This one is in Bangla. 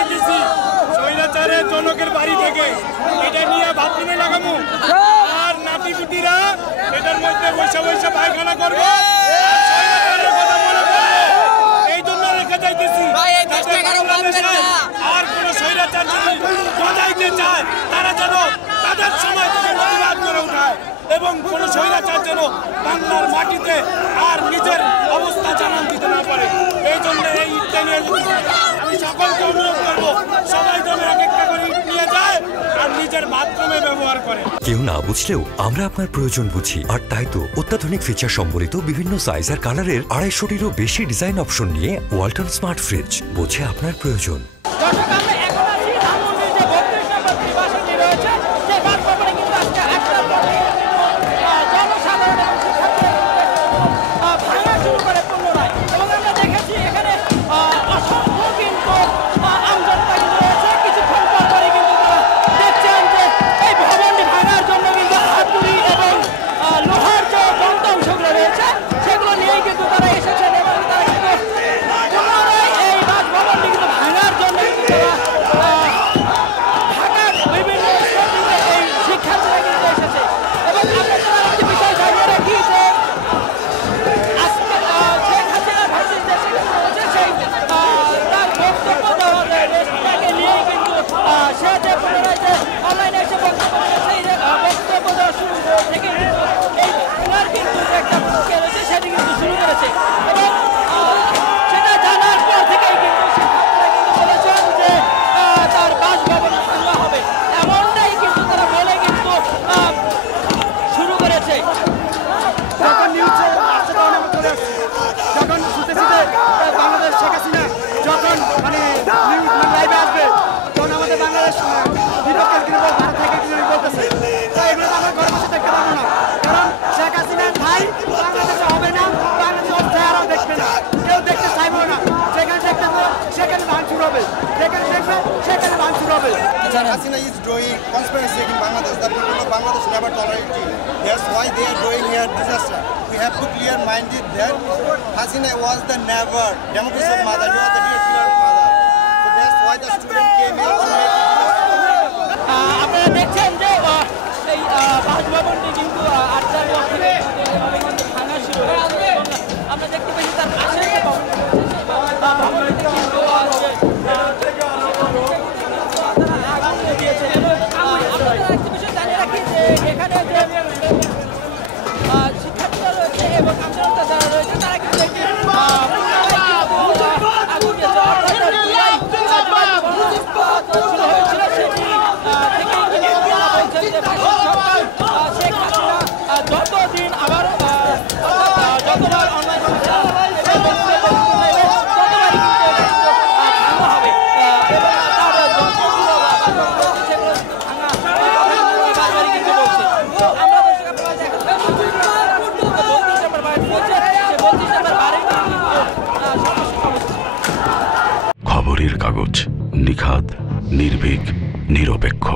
পাইতেছি স্বৈরাচারের জনকের বাড়ি থেকে এটা নিয়ে বাথরুমে লাগামু আর নাতিপুতিরা এটার মধ্যে বসে বসে পায়খানা করবে স্বৈরাচারের কথা মনে করবে এই জন্য রেখে যাইতেছি আর কোন স্বৈরাচার যদি বজাইতে চায় তারা যেন তাদের সময় থেকে প্রতিবাদ করে উঠায় এবং কোন স্বৈরাচার যেন বাংলার মাটিতে আর নিজের অবস্থা জানান দিতে না পারে। এই জন্য এই ইটটা নিয়ে আমি সকলকে অনুরোধ করবো সবাই যেন এক একটা করে ইট নিয়ে যায় আর নিজের বাথরুমে ব্যবহার করে। কেউ না বুঝলেও আমরা আপনার প্রয়োজন বুঝি, আর তাই তো অত্যাধুনিক ফিচার সম্বলিত বিভিন্ন সাইজ আর কালারের 250-টিরও বেশি ডিজাইন অপশন নিয়ে ওয়ালটন স্মার্ট ফ্রিজ বোঝে আপনার প্রয়োজন। Hasina is doing conspiracy in Bangladesh. The people of Bangladesh never tolerate it. That's why they are doing here disaster. We have to clear minded that Hasina was the never democracy mother. She was the dear mother. So that's why the student came here to make it. আপনারা দেখছেন যে এই বাসভবনটি কিন্তু আটটার মধ্যে ভাঙা শুরু হয়েছে। আমরা দেখতে পাচ্ছি তার পাশে যে ভবনটি কিন্তু এখানে যে শিক্ষার্থীরা রয়েছে এবং আমজনতা যারা রয়েছে তারা কিন্তু যতদিন আবার যতবার অনলাইন খবরের কাগজ, নিখাদ, নির্ভীক, নিরপেক্ষ।